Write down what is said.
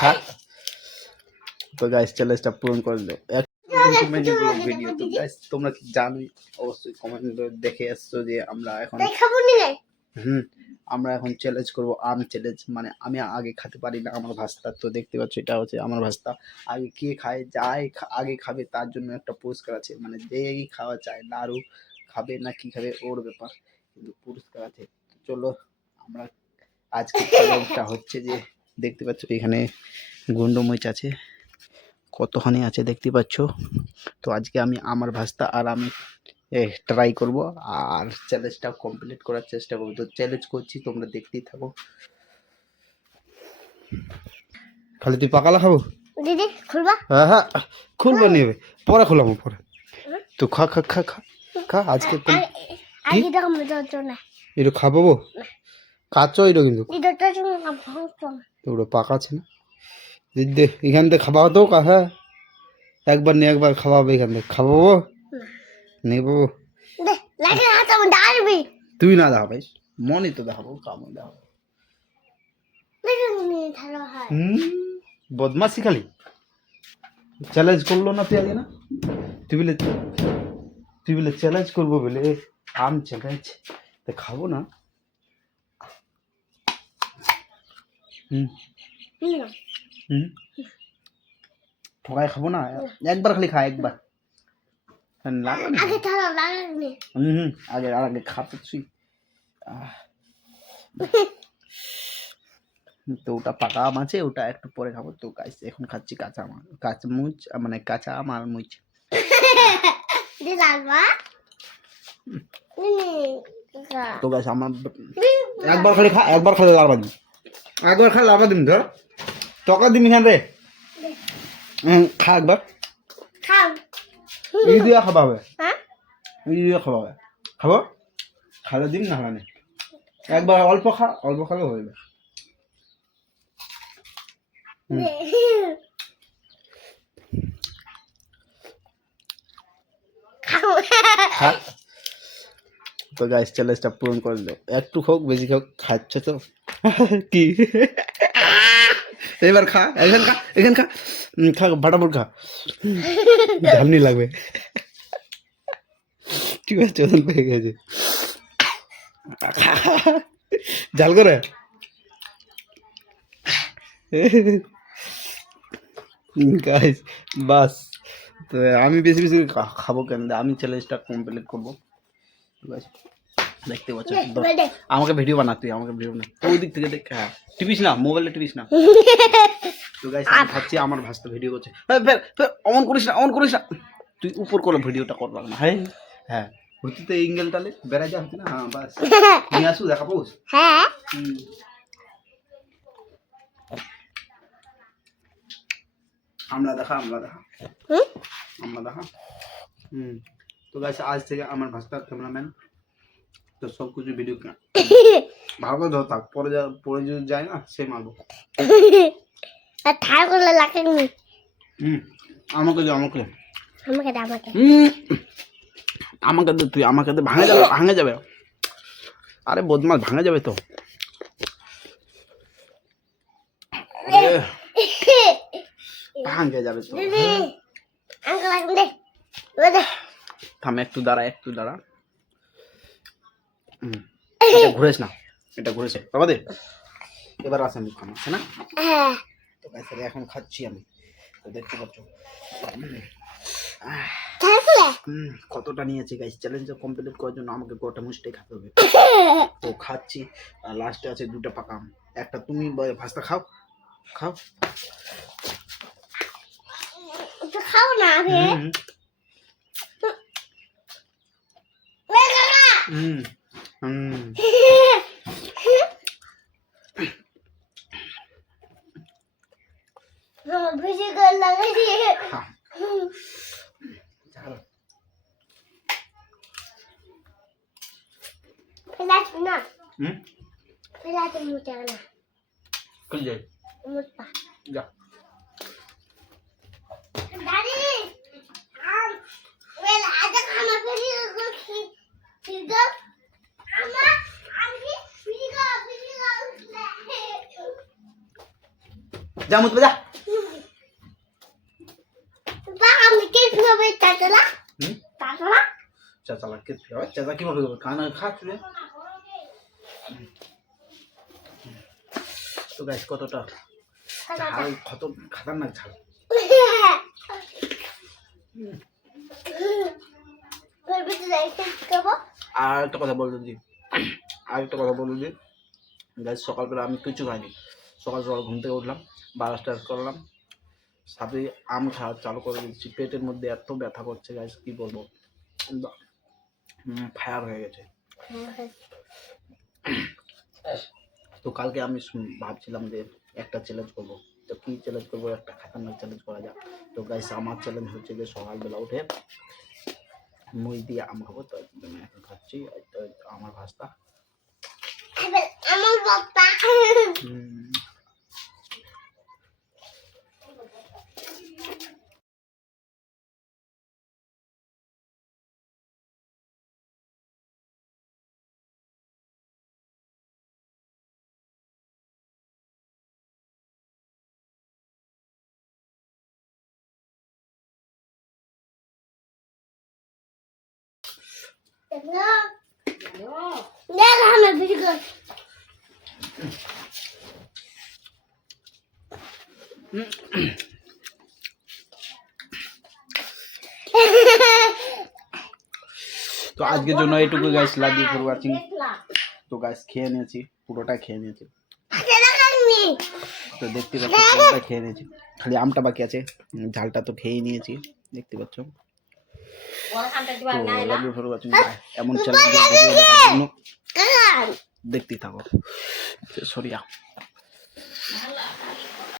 খা। তো গাইস চ্যালেঞ্জটা পূরণ করে দাও। ভিডিও তো গাইস তোমরা কি জানোই অবশ্যই কমেন্ট দেখে আসছো যে আমরা এখন আমরা এখন চ্যালেঞ্জ করব আম চ্যালেঞ্জ। মানে আমি আগে খেতে পারি না আমার ভাস্তা, তো দেখতে পাচ্ছ এটা হচ্ছে আমার ভাস্তা। আগে কে খায় যাই আগে খাবে তার জন্য একটা পুরস্কার আছে, মানে যেই খাওয়া চায় নাড়ু খাবে না কি খাবে ওর ব্যাপার, কিন্তু পুরস্কার আছে। চলো আমরা আজকে চ্যালেঞ্জটা হচ্ছে যে দেখতে পাচ্ছ এখানে গুন্ডমরিচ আছে, কতখানি আছে দেখতে পাচ্ছ। তো আজকে আমি আমার ভাস্তা আর আমি ট্রাই করব আর চ্যালেঞ্জটা কমপ্লিট করার চেষ্টা করব। তো চ্যালেঞ্জ করছি তোমরা দেখতেই থাকো। খালি তুই পাকালা খাবো দিদি খুলবা? হ্যাঁ হ্যাঁ খুলবো নেবে পরে খোলাবো পরে। তো খা খা খা খা খা আজকে আগে দেখো মজা না এটা খাবো কাঁচো এটা কিন্তু দিদিটা তুমি ভাঙছো না ওটা পাকা আছে না দিদি এখান থেকে খাওয়া তো হ্যাঁ একবার নিয়ে একবার খাওয়াবে এখান থেকে খাওয়াবো নেবো দে লাগে হাত আমি ডালবি তুই না দেখাবে মনই তো দেখাবো কামড় দেখাবো দেখো নি ভালো হয় বদমাসি খালি চ্যালেঞ্জ করলো না তুই আগে না তুই বলে চ্যালেঞ্জ করবো বলে আম চ্যালেঞ্জ তা খাবো না। ঠকাই খাবো না একবার খালি খা একবার আগে তাহলে লাগনি আগে আর আগে খাতে তুই তো ওটা পাকা আম আছে ওটা একটু পরে খাবো। তো গাইস এখন খাচ্ছি কাঁচা আম, কাঁচা মুচ মানে কাঁচা আম আর মুচ দি লাগবা তো গাইস আমার একবার খালি খা একবার খালি লাড়বা দিম একবার খালি লাড়বা দিম ধর টাকা দিম এখান রে খা একবার খাও ই দিয়া খাবা হবে হ্যাঁ ই দিয়া খাবা হবে খাবো খালে দিম না মানে একবার অল্প খা অল্প খালে হয়ে যাবে। তো গাইস চ্যালেঞ্জটা পূরণ করে দাও। একটু হোক বেশি হোক খাচ্ছে তো কি এবার খা এখান খা এখান খা খা ফাটাফট খা ঝালনি লাগবে ঠিক আছে চল পেয়ে গেছে ঝাল করে গাইস বাস তো আমি বেশি বেশি খাবো কেন আমি চ্যালেঞ্জটা কমপ্লিট করবো। দেখতে পাচ্ছ আমাকে ভিডিও বানা তুই আমাকে ভিডিও বানা ওই দিক থেকে দেখ হ্যাঁ টিভিস না মোবাইলে টিভিস না। তো গাইস আমি খাচ্ছি আমার ভাস্তা ভিডিও করছে ফের অন করিস না তুই উপর করে ভিডিওটা কর না হ্যাঁ হ্যাঁ হচ্ছে তো এঙ্গেল তালে বেড়া যা হচ্ছে না হ্যাঁ বাস নিয়ে আসু দেখাবো হ্যাঁ আমরা দেখা তো গাইস আজ থেকে আমার ভাস্তা ক্যামেরাম্যান তো সব কিছু ভিডিও ভালো করে ধর থাক পরে যদি যায় না সে মারবো আর ঠার করলে লাগেনি আমাকে দে তুই আমাকে দে ভাঙে যাবে আরে বদমাস ভাঙে যাবে তো ভাঙে যাবে তো থাম একটু দাঁড়া ঘুরেছ না এটা ঘুরেছে বাবা দে এবার আসে আমি খানা আছে না তো গাইস এখন খাচ্ছি আমি তো দেখতে পাচ্ছ কতটা নিয়েছি গাইস চ্যালেঞ্জ কমপ্লিট করার জন্য আমাকে গোটা মুষ্টাই খেতে হবে। তো খাচ্ছি আর লাস্টে আছে দুটো পাকা আম একটা তুমি ভাস্তা খাও না ভিডিও কল লাগাই দিয়ে ফেলাস না ফেলাতে মুটে না কল যাই মুটপা যা দাদি ওয়েল আজ খানা ভিডিও ঠিক আমার আমি ভিডিও যা মুতবে যা। বা আমি কি খাবে চাচলা হুম চাচলা চাচা কে হবে চাচা কিভাবে করবে খানা খা চুলে। তো গাইস কতটা ঝাল কত খাতারনাক ঝাল। আর একটা কথা বলতে দিই গাইস সকালবেলা আমি কিছু খাইনি। সকাল সকাল ঘুম থেকে উঠলাম, ব্রাশ টাশ করলাম, সাথে আম খাওয়া চালু করে দিচ্ছি। পেটের মধ্যে এত ব্যথা করছে গাইস কি বলবো, ফায়ার হয়ে গেছে। তো কালকে আমি ভাবছিলাম যে একটা চ্যালেঞ্জ করবো। তো কী চ্যালেঞ্জ করবো, একটা খাতারনাক চ্যালেঞ্জ করা যাক। তো গাইস আমার চ্যালেঞ্জ হচ্ছে যে সকালবেলা উঠে মুই দিয়ে আম খাবো। তো আমি এখন খাচ্ছি আমার ভাস্তা। আমার বাবা দেখ আমার ভিডিও তো আজকের জন্য এটুকু guys, love you for watching. তো গাইস খেয়ে নিয়েছি, পুরোটা খেয়ে নিয়েছি। তো দেখতে পাচ্ছ পুরোটা খেয়ে নিয়েছি, খালি আমটা বাকি আছে। ঝালটা তো খেয়ে নিয়েছি দেখতে পাচ্ছ। তো লাভ ইউ ফর ওয়াচিং। এমন চ্যালেঞ্জ ভিডিও দেখার জন্য দেখতেই থাকো। সরিয়া।